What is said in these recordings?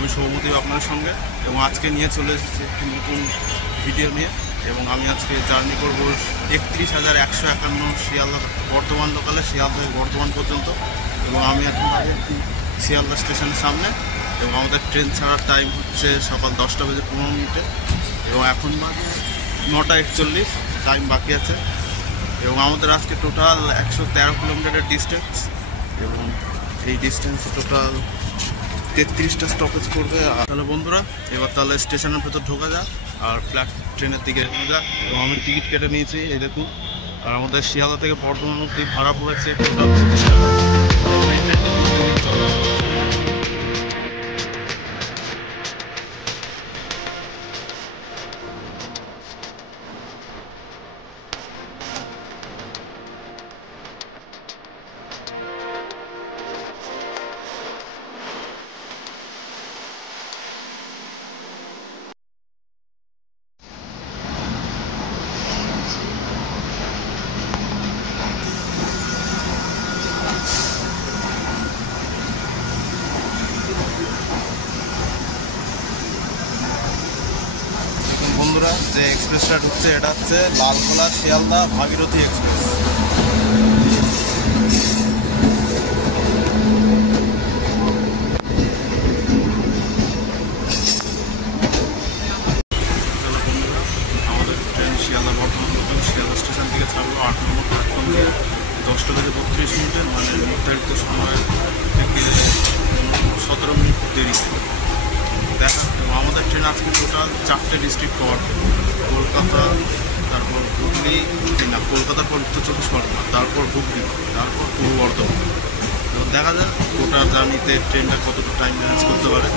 আমি সৌমতি আপনার সঙ্গে, এবং আজকে নিয়ে চলে এসেছি একটি নতুন ভিডিও নিয়ে। এবং আমি আজকে জার্নি করবো 31,151 শিয়ালদা বর্ধমান লোকালে, শিয়ালদা থেকে বর্ধমান পর্যন্ত। এবং আমি এখন আছি শিয়ালদা স্টেশনের সামনে, এবং আমাদের ট্রেন ছাড়ার টাইম হচ্ছে সকাল 10:15 এবং এখন বাজে 9:41, টাইম বাকি আছে। এবং আমাদের আজকে টোটাল 113 কিলোমিটারের ডিস্টেন্স, এবং এই ডিস্টেন্সে টোটাল 33টা স্টপেজ করবে। তাহলে বন্ধুরা এবার তাহলে স্টেশনের ভেতর ঢোকা যাক আর ট্রেনের দিকে যাক। এবং আমি টিকিট কেটে নিয়েছি, এই দেখুন। আর আমাদের শিয়ালদা থেকে বর্ধমান অবধি ভাড়া পড়েছে টোটাল 25 টাকা। বন্ধুরা যে এক্সপ্রেসটা ঢুকছে এটা হচ্ছে লালখোলা শিয়ালদা ভাগীরথী এক্সপ্রেস। আমাদের train Sealdah Bardhaman local Sealdah station থেকে ছাড়লো 8 নম্বর প্ল্যাটফর্ম দিয়ে 10:32 মানে নির্ধারিত সময়ের থেকে 17 মিনিট দেরি দেখা। এবং আমাদের ট্রেন আজকে টোটাল 4টে ডিস্ট্রিক্ট কভার করবে, কলকাতা, তারপর হুগলি, কলকাতার পর উত্তর 24 পরগনা, তারপর হুগলি, তারপর পূর্ব বর্ধমান। এবং দেখা যায় গোটা জার্নিতে ট্রেনটা কতটা টাইম ম্যানেজ করতে পারে।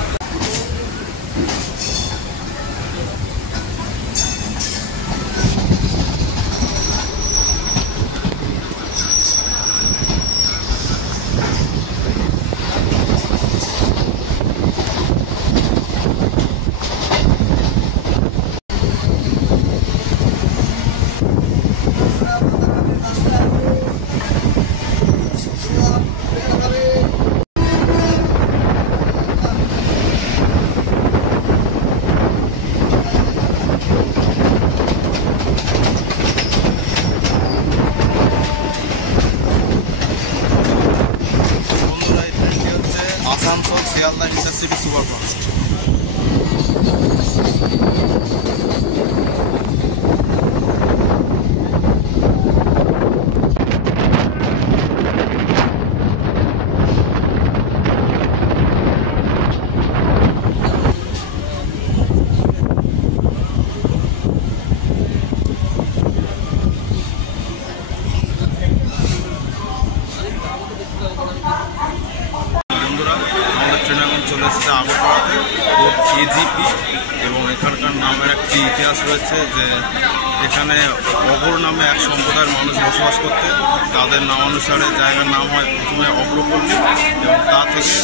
Asansol Sealdah intercity superfast. চলে এসেছে আগরপাড়াতে এজিপি, এবং এখানকার নামের একটি ইতিহাস রয়েছে যে এখানে অগর নামে এক সম্প্রদায়ের মানুষ বসবাস করতে, তাদের নামানুসারে জায়গার নাম হয় প্রথমে অগ্রপল্লী, এবং তা থেকে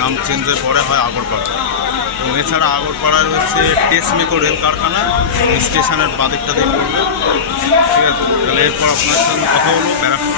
নাম চেঞ্জ হয়ে পরে হয় আগরপাড়া। এবং এছাড়া আগরপাড়ায় হচ্ছে টেসমেকো রেল কারখানা, স্টেশনের বাদিকটা দিয়ে পড়বে। ঠিক আছে, তাহলে এরপর আপনার সঙ্গে কথা বলবো ব্যারাকপুর।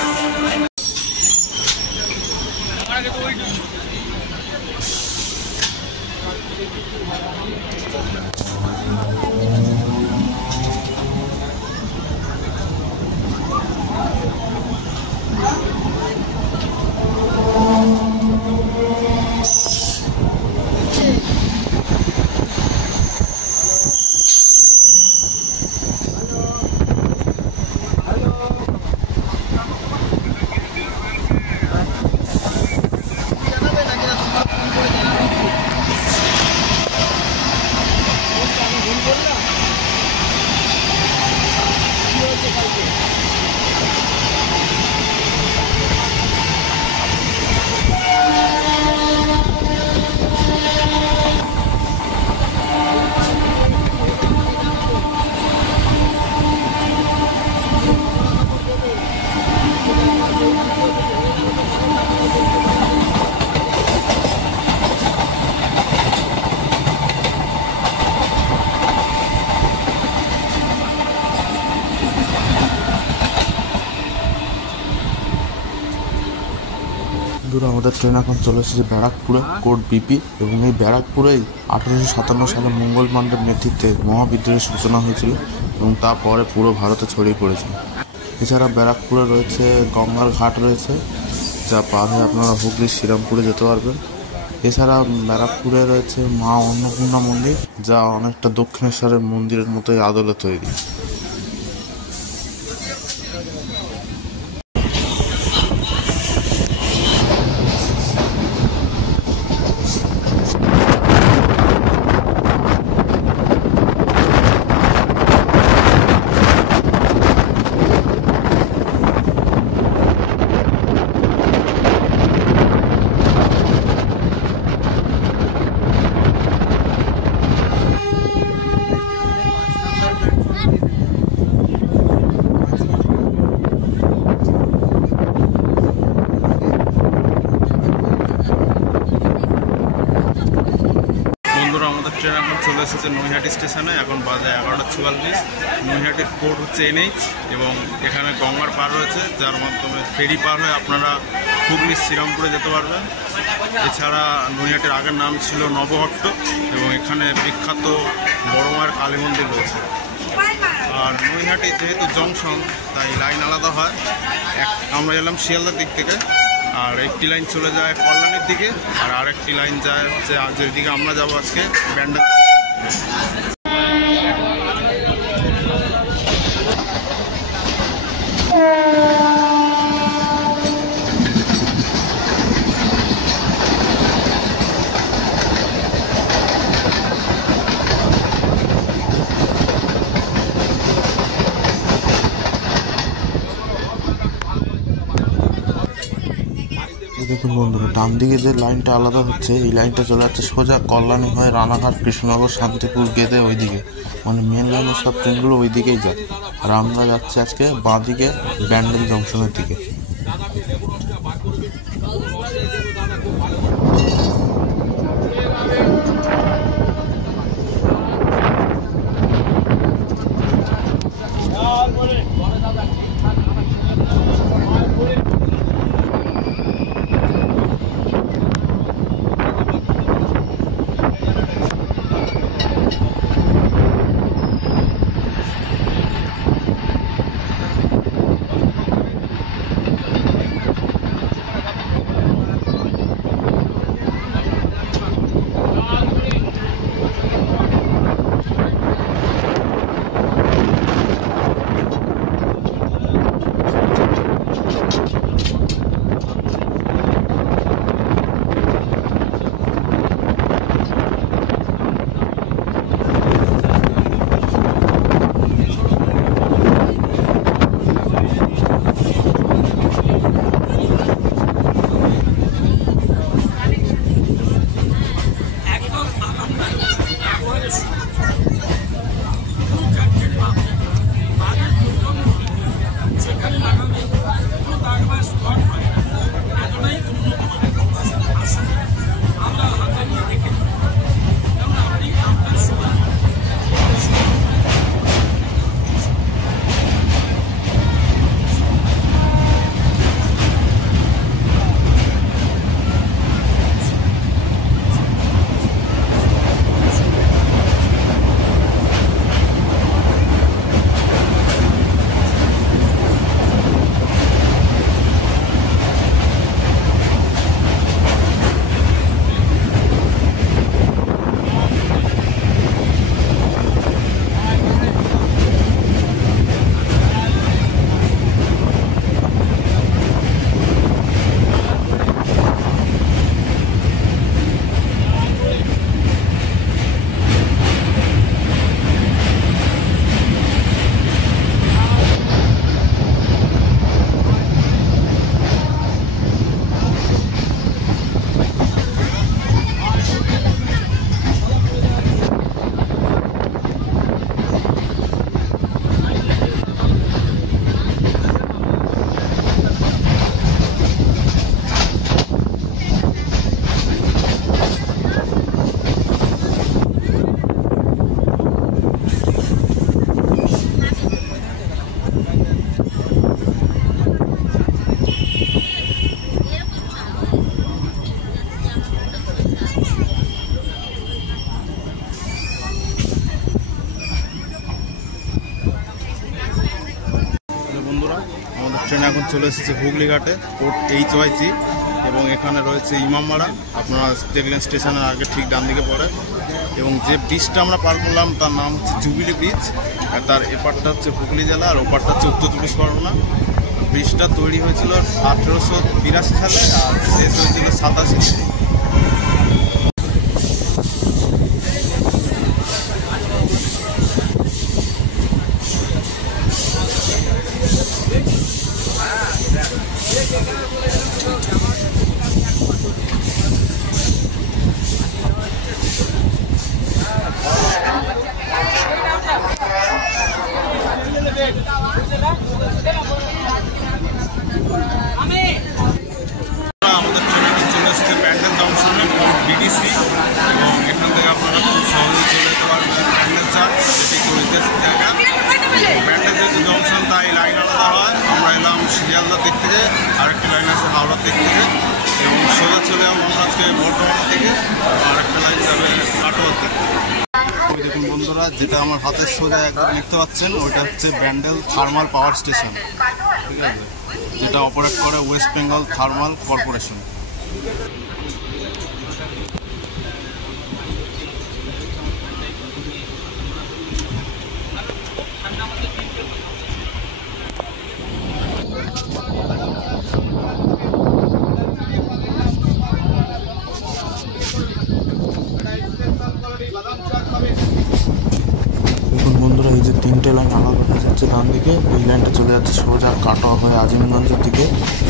দূরে আমাদের ট্রেন এখন চলে এসেছে ব্যারাকপুরে, কোর্ট বিপি। এবং এই ব্যারাকপুরেই 1857 সালে মঙ্গল পাণ্ডের নেতৃত্বে মহাবিদ্রোহের সূচনা হয়েছিল এবং তারপরে পুরো ভারতে ছড়িয়ে পড়েছিল। এছাড়া ব্যারাকপুরে রয়েছে গঙ্গার ঘাট রয়েছে, যা পার হয়ে আপনারা হুগলির শ্রীরামপুরে যেতে পারবেন। এছাড়া ব্যারাকপুরে রয়েছে মা অন্নপূর্ণা মন্দির, যা অনেকটা দক্ষিণেশ্বরের মন্দিরের মতোই আদলে তৈরি। আমাদের ট্রেন এখন চলে এসেছে নৈহাটি স্টেশনে। এখন বাজে 11:44। নৈহাটির পোর্ট হচ্ছে NH এবং এখানে গঙ্গার পার রয়েছে, যার মাধ্যমে ফেরি পার হয়ে আপনারা হুগলির শ্রীরামপুরে যেতে পারবেন। এছাড়া নৈহাটির আগের নাম ছিল নবহট্ট এবং এখানে বিখ্যাত বড় মায়ের কালী মন্দির রয়েছে। আর নৈহাটি যেহেতু জংশন, তাই লাইন আলাদা হয়। আমরা এলাম শিয়ালদার দিক থেকে, আর একটি লাইন চলে যায় কল্যাণীর দিকে, আর আরেকটি লাইন যায় হচ্ছে যেদিকে আমরা যাবো আজকে ব্যান্ডেল। দেখুন বন্ধুরা, ডান দিকে যে লাইনটা আলাদা হচ্ছে, এই লাইনটা চলে যাচ্ছে সোজা কল্যাণী হয়ে রানাঘাট, কৃষ্ণনগর, শান্তিপুর গেদে ওইদিকে, মানে মেন লাইনের সব ট্রেনগুলো ওই দিকেই যায়। আর আমরা যাচ্ছি আজকে বাঁ দিকে ব্যান্ডেল জংশনের দিকে। চলে এসেছি হুগলি ঘাটে, কোর্ট HYG, এবং এখানে রয়েছে ইমামবাড়া। আপনারা দেখলেন স্টেশনের আগে ঠিক ডান দিকে পড়ে। এবং যে ব্রিজটা আমরা পার করলাম তার নাম হচ্ছে জুবিলি ব্রিজ। আর তার এপারটা হচ্ছে হুগলি জেলা আর ওপারটা হচ্ছে উত্তর চব্বিশ পরগনা। ব্রিজটা তৈরি হয়েছিল 1882 সালে আর শেষ হয়েছিল 87 সালে। আমাদের ট্রেনে চলে এসেছে ব্যান্ডেল জংশনে BDC, এবং এখান থেকে আপনারা খুব সহজেই চলে যেতে পারবেন ব্যান্ডেল চার্চ, যেটি ঐতিহাসিক জায়গা। ব্যান্ডেল যেহেতু জংশন তাই লাইন আলাদা হয়। আমরা এলাম শিয়ালদার দিক থেকে, আরেকটা লাইন আছে হাওড়ার দিক থেকে, এবং সোজা চলে যাবো আমরা আজকে বর্ধমান থেকে, আরেকটা লাইন যাবে কাটোয়ার থেকে। দেখুন বন্ধুরা, যেটা আমার হাতের সোজা একদম দেখতে পাচ্ছেন ওইটা হচ্ছে ব্যান্ডেল থার্মাল পাওয়ার স্টেশন, ঠিক আছে, যেটা অপারেট করে ওয়েস্ট বেঙ্গল থার্মাল কর্পোরেশন। দেখুন বন্ধুরা, এই যে 3টে লাইন আলাদা হয়ে যাচ্ছে ডান দিকে, এই লাইনটা চলে যাচ্ছে সোজা কাটোয়া হয়ে আজিমগঞ্জের দিকে,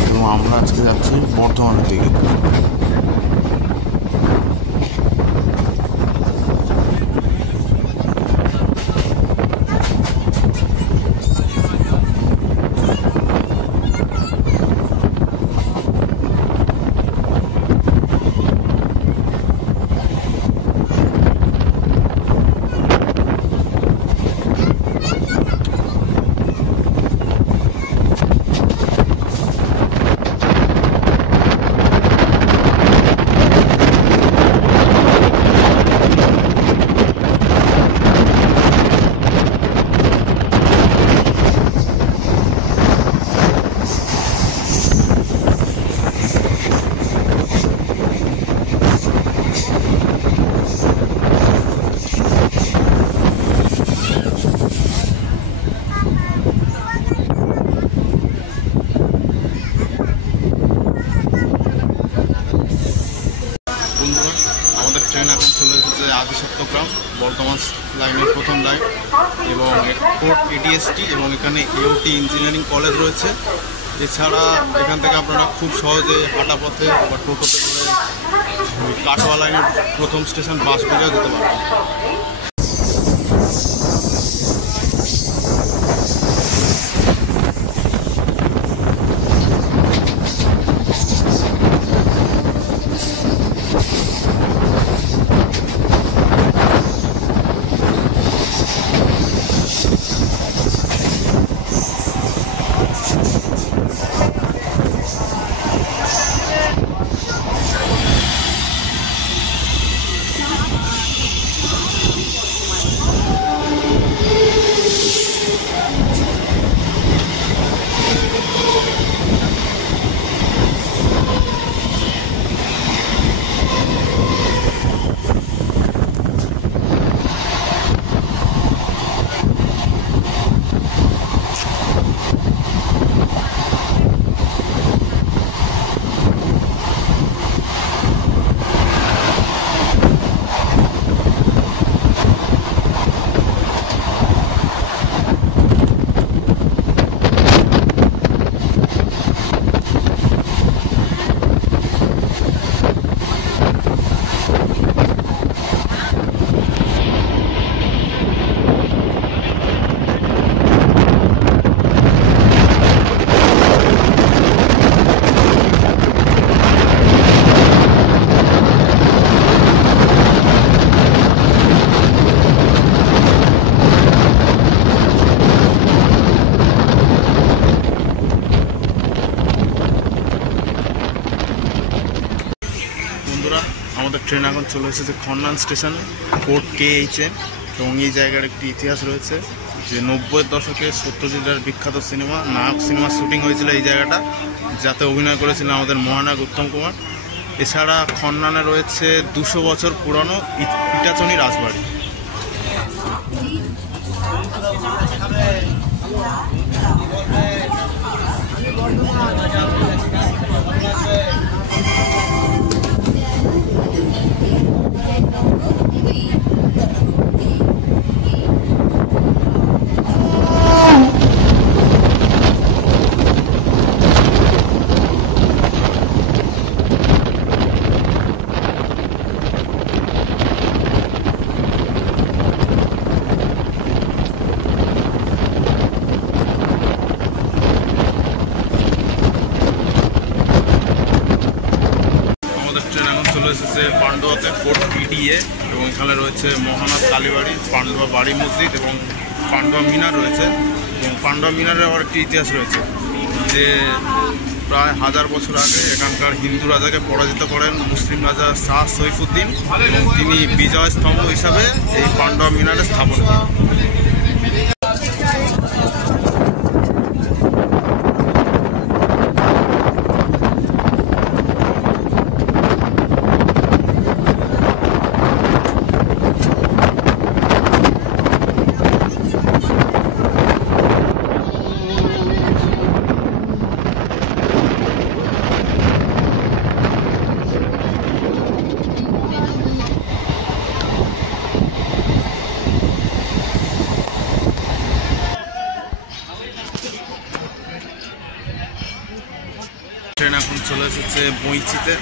এবং আমরা আজকে যাচ্ছি বর্ধমানের দিকে। আমাদের ট্রেন এখন চলে এসেছে আদিসপ্তগ্রাম, বর্ধমান লাইনের প্রথম লাইন, এবং কোর্ট ADST, এবং এখানে AOT ইঞ্জিনিয়ারিং কলেজ রয়েছে। এছাড়া এখান থেকে আপনারা খুব সহজে হাঁটা পথে বা টোটোতে করে কাটোয়া লাইনের প্রথম স্টেশন বাঁশবেড়িয়াও যেতে পারবেন। আমাদের ট্রেন এখন চলে এসেছে খন্নান স্টেশনে, কোর্ট KHN, এবং এই জায়গার একটি ইতিহাস রয়েছে। যে 90-এর দশকে সত্যজিতের বিখ্যাত সিনেমা নায়ক সিনেমার শুটিং হয়েছিল এই জায়গাটা, যাতে অভিনয় করেছিলেন আমাদের মহানায়ক উত্তম কুমার। এছাড়া খন্নানে রয়েছে 200 বছর পুরনো ইটাচনি রাজবাড়ি। চলে এসেছে পান্ডুয়াতে কোর্ট পিডিএ, এবং এখানে রয়েছে মহানাথ কালীবাড়ি, পান্ডুয়া বাড়ি মসজিদ এবং পান্ডুয়া মিনার রয়েছে। এবং পান্ডুয়া মিনারের আবার একটি ইতিহাস রয়েছে যে প্রায় 1000 বছর আগে এখানকার হিন্দু রাজাকে পরাজিত করেন মুসলিম রাজা শাহ সৈফুদ্দিন, এবং তিনি বিজয় স্তম্ভ হিসাবে এই পান্ডুয়া মিনারে স্থাপন করেন। ট্রেন এখন চলে এসেছে বইচিতে,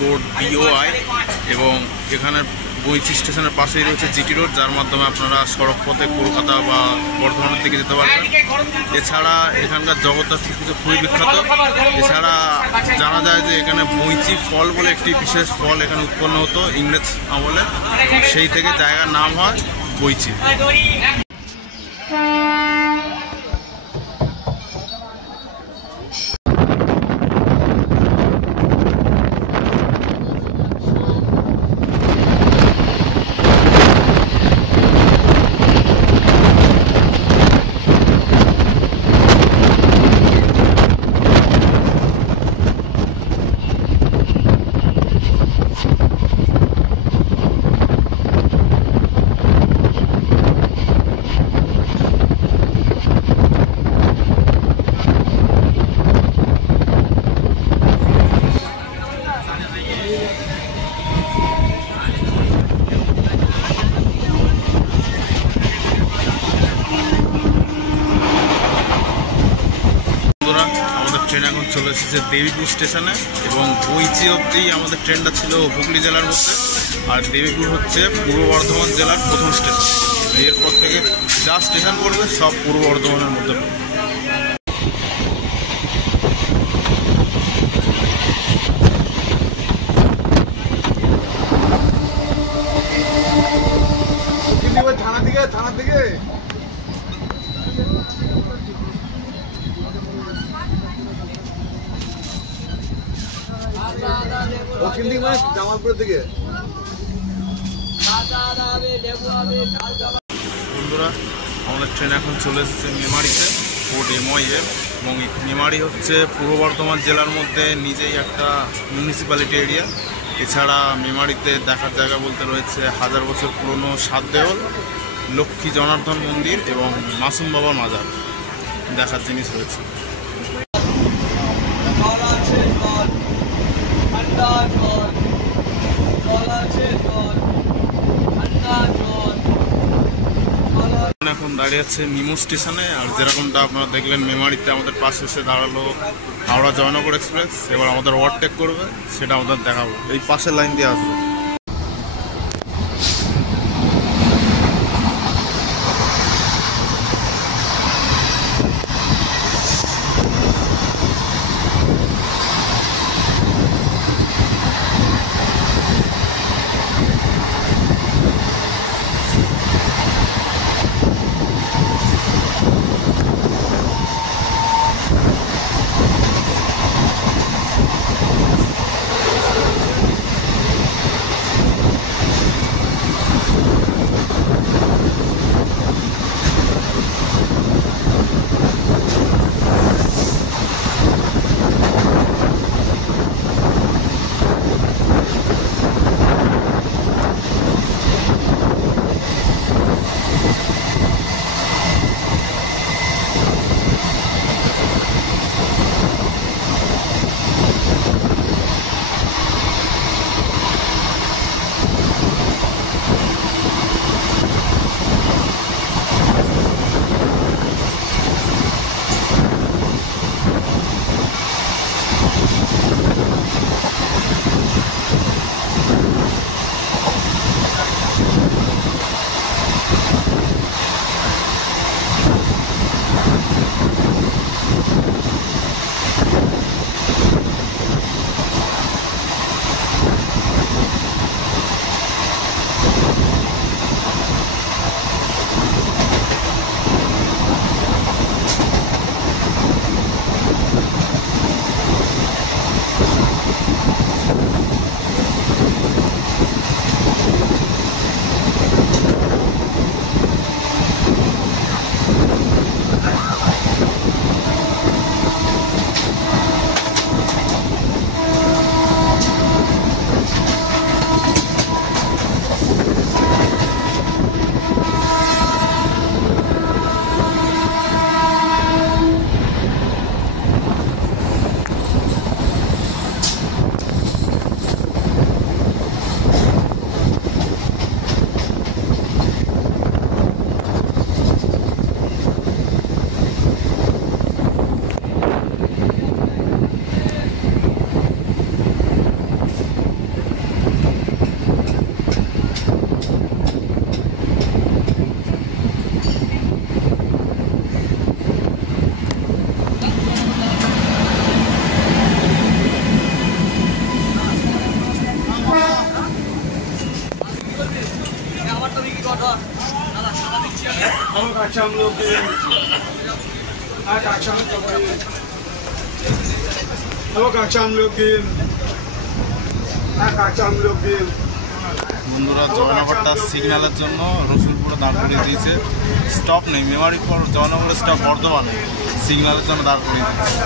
রোড BOI, এবং এখানে বইচি স্টেশনের পাশেই রয়েছে জিটি রোড, যার মাধ্যমে আপনারা সড়ক পথে কলকাতা বা বর্ধমানের দিকে যেতে পারবেন। এছাড়া এখানকার জগদ্ধাত্রী পুজো খুবই বিখ্যাত। এছাড়া জানা যায় যে এখানে বইচি ফল বলে একটি বিশেষ ফল এখানে উৎপন্ন হতো ইংরেজ আমলে, সেই থেকে জায়গার নাম হয় বইচি। ট্রেন এখন চলে এসেছে দেবীপুর স্টেশনে, এবং বইচি অবধি আমাদের ট্রেনটা ছিল হুগলি জেলার মধ্যে, আর দেবীপুর হচ্ছে পূর্ব বর্ধমান জেলার প্রথম স্টেশন। এরপর থেকে যা স্টেশন পড়বে সব পূর্ব বর্ধমানের মধ্যে পড়বে। থানার দিকে জামালপুরের দিকে। বন্ধুরা, আমাদের ট্রেন এখন চলে এসেছে মেমারিতে, কোর্ট MIL, এবং মেমারি হচ্ছে পূর্ব বর্ধমান জেলার মধ্যে নিজেই একটা মিউনিসিপ্যালিটি এরিয়া। এছাড়া মেমারিতে দেখার জায়গা বলতে রয়েছে 1000 বছর পুরনো 7 দেওয়াল, লক্ষ্মী জনার্দন মন্দির এবং মাসুম বাবার মাজার দেখার জিনিস রয়েছে। এখন দাঁড়িয়ে আছে নিমু স্টেশনে, আর যেরকমটা আপনারা দেখলেন মেমারিতে আমাদের পাশে এসে দাঁড়ালো হাওড়া জয়নগর এক্সপ্রেস, এবার আমাদের ওভারটেক করবে, সেটা আমাদের দেখাবো। এই পাশের লাইন দিয়ে আসবে। अब अच्छा हम लोग বন্ধুরা জয়নগরটা সিগন্যালের জন্য রসুলপুরে দাঁড় করিয়ে দিয়েছে। স্টপ নেই, মেমারি পর জয়নগরের স্টপ বর্ধমানে, সিগন্যালের জন্য দাঁড় করিয়ে দিয়েছে।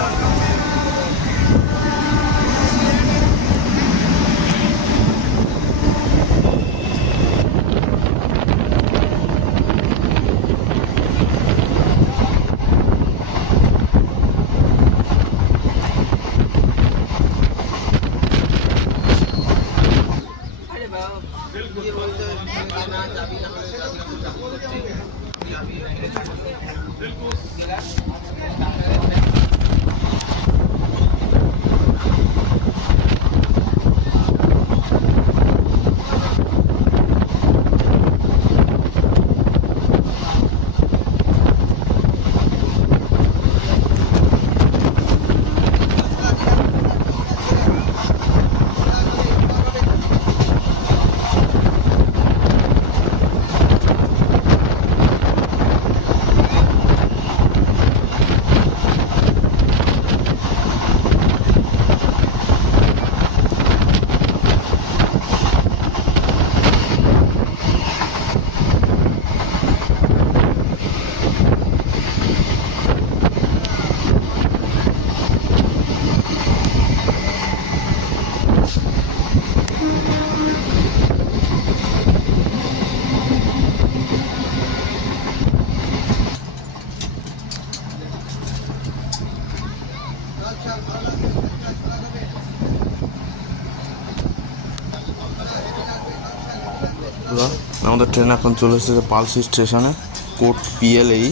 আমাদের ট্রেন এখন চলে এসেছে পালসি স্টেশনে, কোর্ট PLE,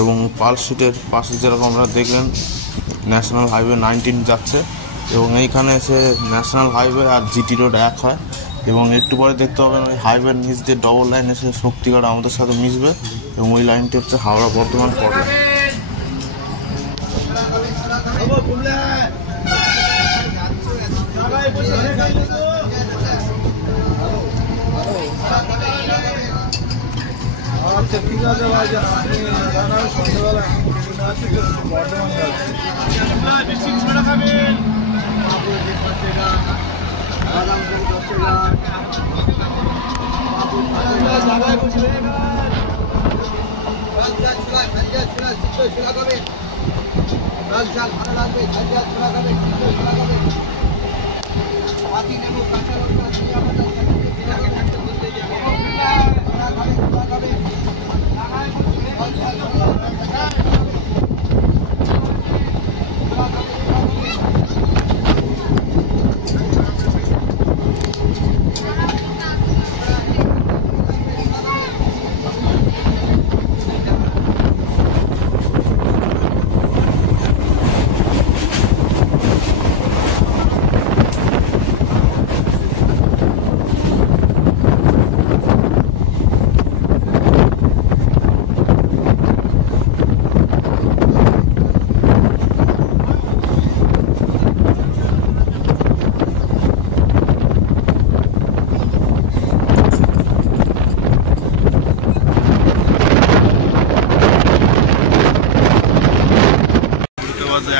এবং পালসিটের পাশে যেরকম আমরা দেখলেন ন্যাশনাল হাইওয়ে 19 যাচ্ছে, এবং এইখানে এসে ন্যাশনাল হাইওয়ে আর GT রোড এক হয়, এবং একটু পরে দেখতে পাবেন ওই হাইওয়ের নিচ দিয়ে ডবল লাইন এসে শক্তিগড় আমাদের সাথে মিশবে, এবং ওই লাইনটি হচ্ছে হাওড়া বর্ধমান পট লাইন। আচ্ছা ঠিক আছে ভাই, আপনি সন্ধ্যাবেলা বর্ধমান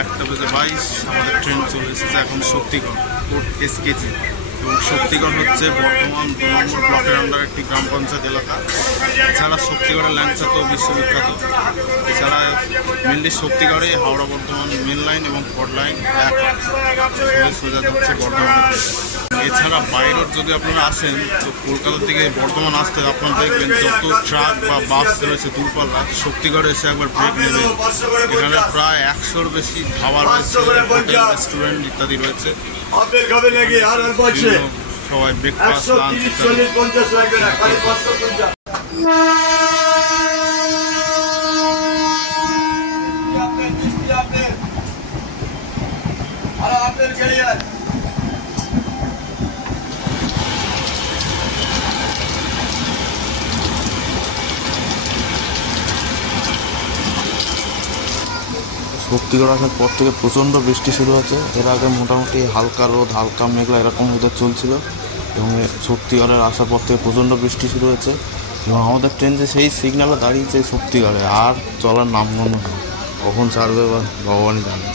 একটা বেজে 22 আমাদের ট্রেন চলে এসেছে এখন শক্তিগড় কোর্ট SKG, এবং শক্তিগড় হচ্ছে বর্ধমান 2 নম্বর ব্লকের আন্ডার একটি গ্রাম পঞ্চায়েত এলাকা। এছাড়া শক্তিগড়ের ল্যাংচা তো বিশ্ববিখ্যাত। এছাড়া মেনলি শক্তিগড়ে হাওড়া বর্ধমান মেন লাইন এবং পট লাইন এক সোজা যাচ্ছে বর্ধমানের। এছাড়া বাইরের যদি আপনারা আসেন তো কলকাতা থেকে বর্ধমান আসতে আপনারা দেখবেন যত ট্রাক বা বাস রয়েছে দূরপাল্লা শক্তিগড়ে এসে একবার ব্রেক নেবে। এখানে প্রায় 100-র বেশি খাবার রয়েছে, হোটেল রেস্টুরেন্ট ইত্যাদি রয়েছে। সবাই ব্রেকফাস্ট লাঞ্চ শক্তিগড় আসার পর থেকে প্রচণ্ড বৃষ্টি শুরু হয়েছে। এর আগে মোটামুটি হালকা রোদ হালকা মেঘলা এরকম ওয়েদার চলছিল, এবং শক্তিগড়ের আসার পর থেকে প্রচণ্ড বৃষ্টি শুরু হয়েছে। এবং আমাদের ট্রেন যে সেই সিগন্যালে দাঁড়িয়েছে শক্তিগড়ে, আর চলার নামগন্ধ নেই। কখন ছাড়বে বা ভগবানই জানে।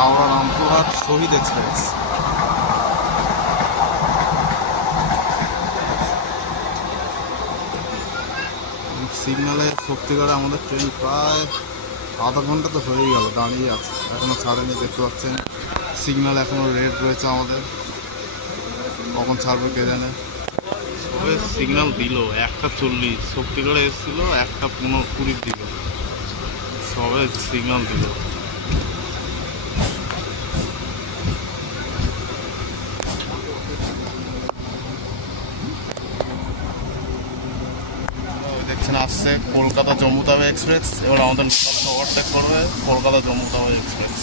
হাওড়া রামপুরহাট শহীদ এক্সপ্রেস। সিগনালে শক্তিগড়ে আমাদের ট্রেন প্রায় আধা ঘন্টা তো হয়েই গেল, দাঁড়িয়ে আছে, এখনো ছাড়েনি। দেখতে পাচ্ছেন সিগনাল এখনো রেড রয়েছে আমাদের, কখন ছাড়বে কে জানে। তবে সিগনাল দিল 1:40, শক্তিগড়ে এসেছিল 1:15-20 দিকে, সবে সিগনাল দিল। দেখছেন আসছে কলকাতা জম্মু তাওয়াই এক্সপ্রেস। এবার আমাদের ওভারটেক করবে কলকাতা জম্মু তাওয়াই এক্সপ্রেস।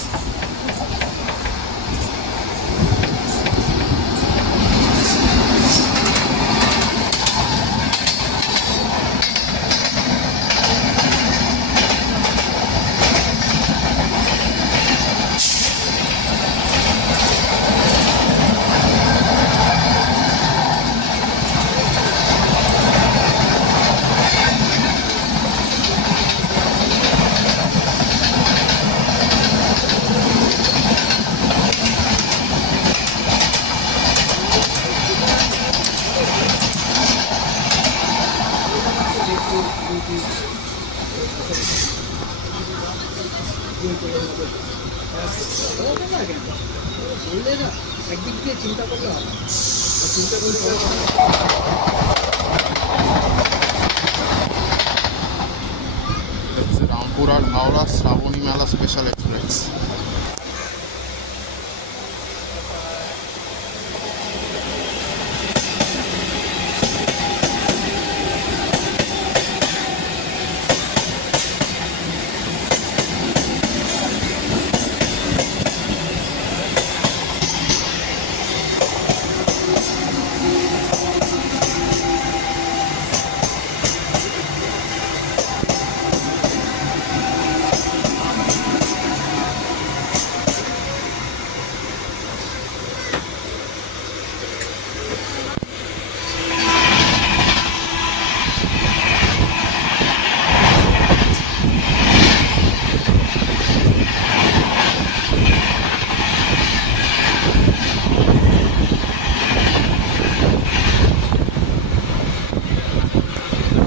একদিক দিয়ে চিন্তা করলে হবে, চিন্তা করলে রামপুরহাট হাওড়া শ্রাবণী মেলা স্পেশাল এক্সপ্রেস।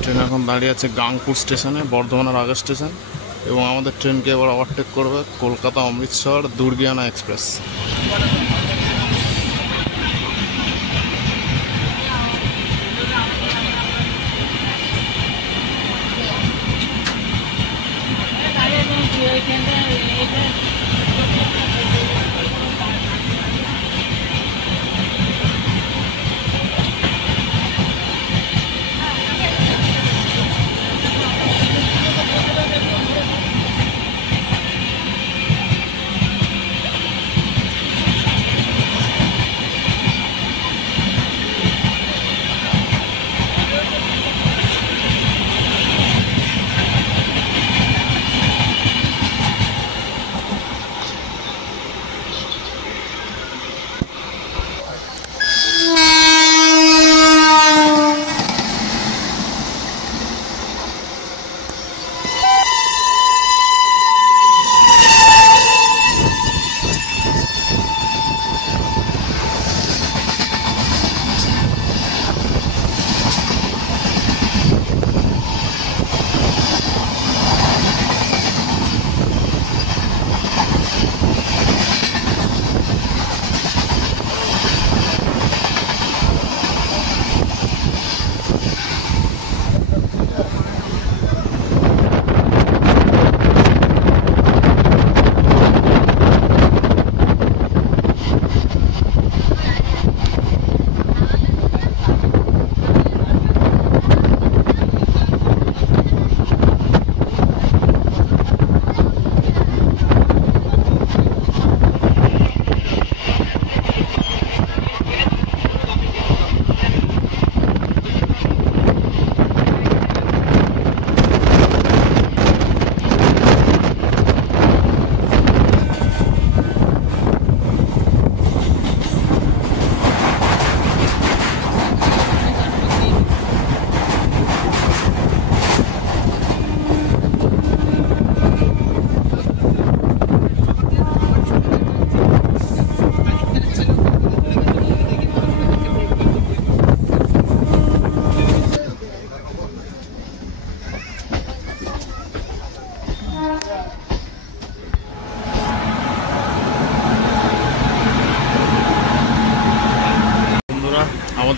ট্রেন এখন দাঁড়িয়ে আছে গাংপুর স্টেশনে, বর্ধমানের আগের স্টেশন। এবং আমাদের ট্রেনকে এবার ওভারটেক করবে কলকাতা অমৃতসর দুর্গিয়ানা এক্সপ্রেস।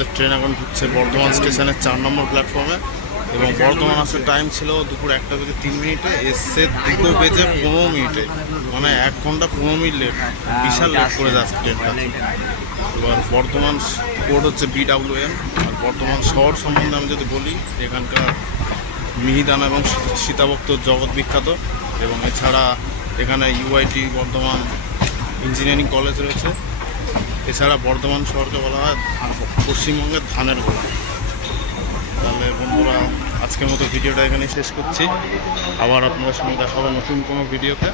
আমাদের ট্রেন এখন ঢুকছে বর্ধমান স্টেশনের 4 নম্বর প্ল্যাটফর্মে এবং বর্ধমান আসার টাইম ছিল দুপুর 1টা বেজে 3 মিনিটে, এসছে 2 বেজে 15 মিনিটে, মানে 1 ঘন্টা 15 মিনিট লেট। বিশাল লেট করে যাচ্ছে ট্রেনটা। এবার বর্ধমান কোড হচ্ছে BWM। আর বর্ধমান শহর সম্বন্ধে আমি যদি বলি, এখানকার মিহিদানা এবং সীতাভক্ত জগৎ বিখ্যাত, এবং এছাড়া এখানে UIT বর্ধমান ইঞ্জিনিয়ারিং কলেজ রয়েছে। এছাড়া বর্ধমান শহরকে বলা হয় পশ্চিমবঙ্গের ধানের গোলা। তাহলে বন্ধুরা, আজকের মতো ভিডিওটা এখানে শেষ করছি। আবার আপনাদের সঙ্গে দেখা হবে নতুন কোনো ভিডিওতে।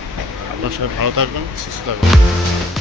আপনার সবাই ভালো থাকবেন, সুস্থ থাকবেন।